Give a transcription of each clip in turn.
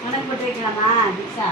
உனக்கு போட்டு வைக்கலாமா தீக்ஷா?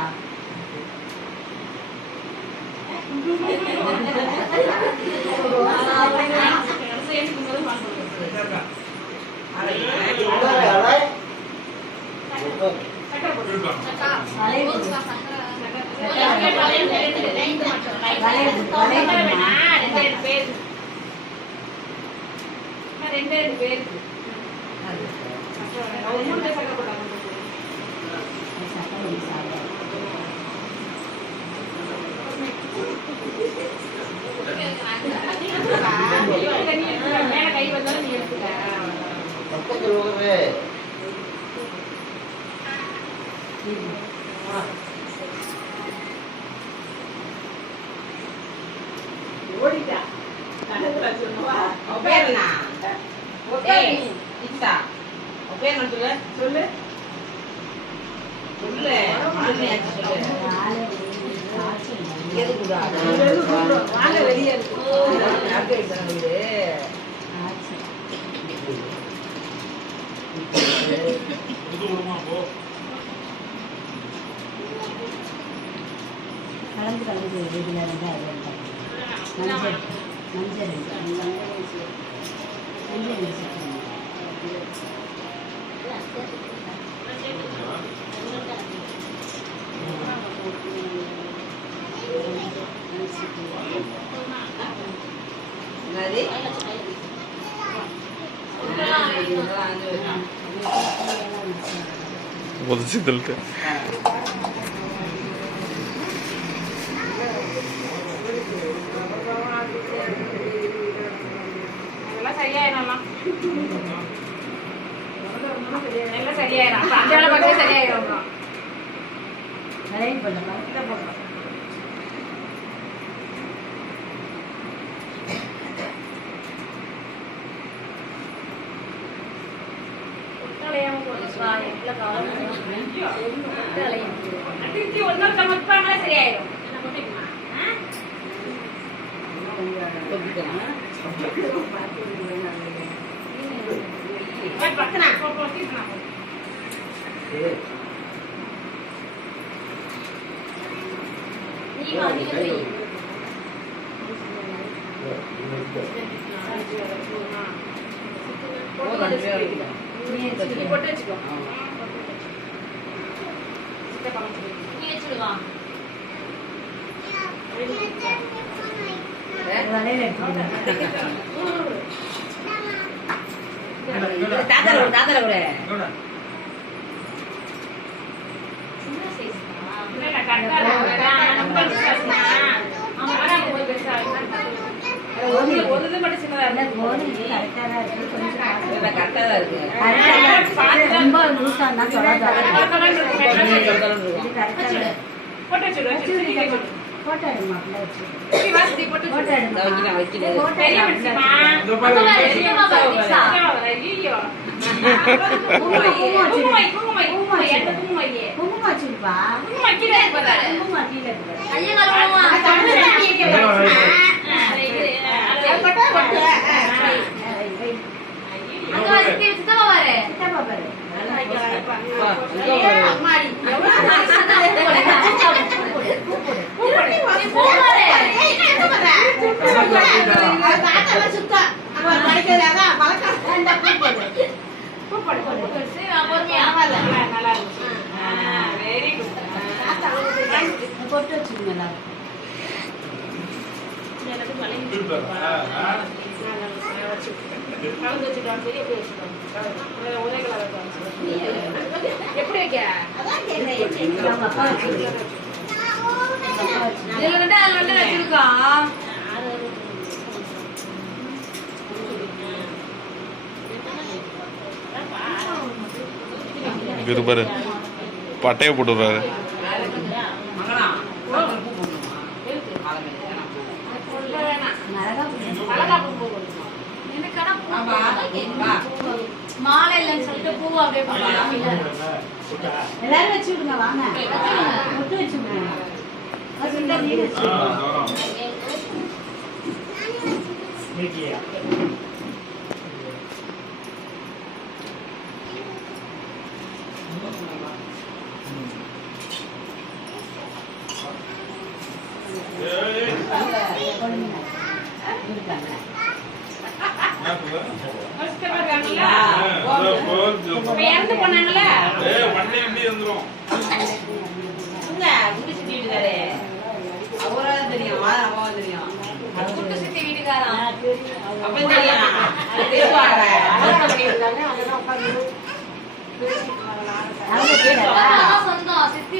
கலந்து கலந்து ரெகுலராக மஞ்சள் மஞ்சள் Motocicleta. போட்டோ எடுமா அப்படியே வச்சு போட்டு போட்டோ எடுமா வைக்கிறேன். போட்டோ பெரிய எடுமா மனுஷமா. இந்த பாரு, அப்ப வேற இந்த சின்னமா பாரு, பாரு. சின்னமா பாரு. ஐயையோ. குங்குமம், என்கிட்ட குங்குமம் இல்லையே. குங்குமம் வச்சிருப்பா குங்குமம் கீழே இருக்கு பாரு. குங்குமம் கீழே இருக்கு கையை கழுவணுமா? தமிழ் அங்க வச்சுட்டு சித்தப்பா பாரு. சித்தப்பா பாரு பொட்டு வச்சுக்கோங்க எப்படி வைக்க அவங்க அப்பா வச்சுக்கோங்க இதுல வந்து அது வந்து வச்சிருக்கோம். இங்க பாரு பட்டையை போட்டுறாரு. மாலை இல்லைன்னு சொல்லிட்டு பூ அப்படியே எல்லாரும் வச்சு விடுங்க வாங்க பொட்டு வச்சு விடுங்க நீ வச்சு இறந்து போனாங்கல்ல குட்டு சித்தி வீட்டுக்காரன் சொந்தம் சித்தி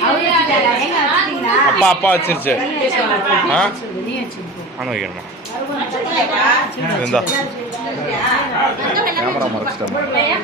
அப்பா அப்பா வச்சிருச்சு. நீ வச்சு நானும் வைக்கணுமா? இருந்தா கேமரா மறைச்சிட்டேன்.